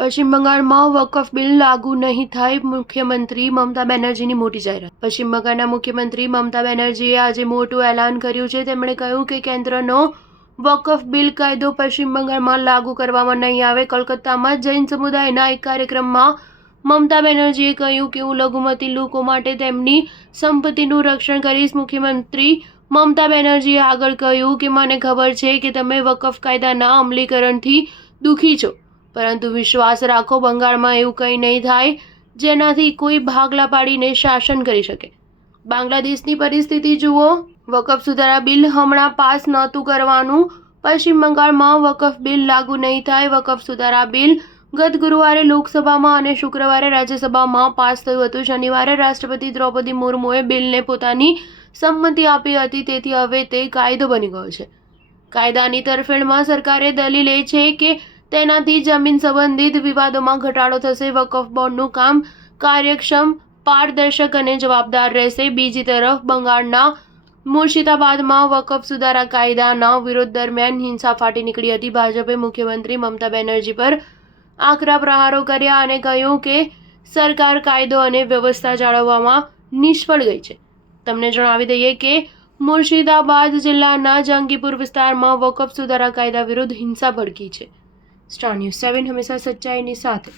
પશ્ચિમ બંગાળમાં વકફ બિલ લાગુ નહીં થાય, મુખ્યમંત્રી મમતા બેનર્જીની મોટી જાહેરાત। પશ્ચિમ બંગાળના મુખ્યમંત્રી મમતા બેનર્જીએ આજે મોટું એલાન કર્યું છે। તેમણે કહ્યું કે કેન્દ્રનો વકફ બિલ કાયદો પશ્ચિમ બંગાળમાં લાગુ કરવામાં નહીં આવે। કોલકાતામાં જૈન સમુદાયના એક કાર્યક્રમમાં મમતા બેનર્જીએ કહ્યું કે હું લઘુમતી લોકો માટે તેમની સંપત્તિનું રક્ષણ કરીશ। મુખ્યમંત્રી મમતા બેનર્જીએ આગળ કહ્યું કે મને ખબર છે કે તમે વકફ કાયદાના અમલીકરણથી દુઃખી છો, પરંતુ વિશ્વાસ રાખો, બંગાળમાં એવું કંઈ નહીં થાય જેનાથી કોઈ ભાગલા પાડીને શાસન કરી શકે। બાંગ્લાદેશની પરિસ્થિતિ જુઓ। વકફ સુધારા બિલ હમણાં પાસ નહોતું કરવાનું। પશ્ચિમ બંગાળમાં વકફ બિલ લાગુ નહીં થાય। વકફ સુધારા બિલ ગત ગુરુવારે લોકસભામાં અને શુક્રવારે રાજ્યસભામાં પાસ થયું હતું। શનિવારે રાષ્ટ્રપતિ દ્રૌપદી મુર્મુએ બિલને પોતાની સંમતિ આપી હતી, તેથી હવે તે કાયદો બની ગયો છે। કાયદાની તરફેણમાં સરકારે દલીલ એ છે કે તેનાથી જમીન સંબંધિત વિવાદોમાં ઘટાડો થશે। વકફ બોર્ડનું કામ કાર્યક્ષમ, પારદર્શક અને જવાબદાર રહેશે। બીજી તરફ બંગાળના મુર્શિદાબાદમાં વકફ સુધારા કાયદાના વિરોધ દરમિયાન હિંસા ફાટી નીકળી હતી। ભાજપે મુખ્યમંત્રી મમતા બેનર્જી પર આકરા પ્રહારો કર્યા અને કહ્યું કે સરકાર કાયદો અને વ્યવસ્થા જાળવવામાં નિષ્ફળ ગઈ છે। તમને જણાવી દઈએ કે મુર્શિદાબાદ જિલ્લાના જંગીપુર વિસ્તારમાં વકફ સુધારા કાયદા વિરુદ્ધ હિંસા ભડકી છે। સ્ટાર ન્યૂઝ 7 હંમેશા સચ્ચાઈની સાથે।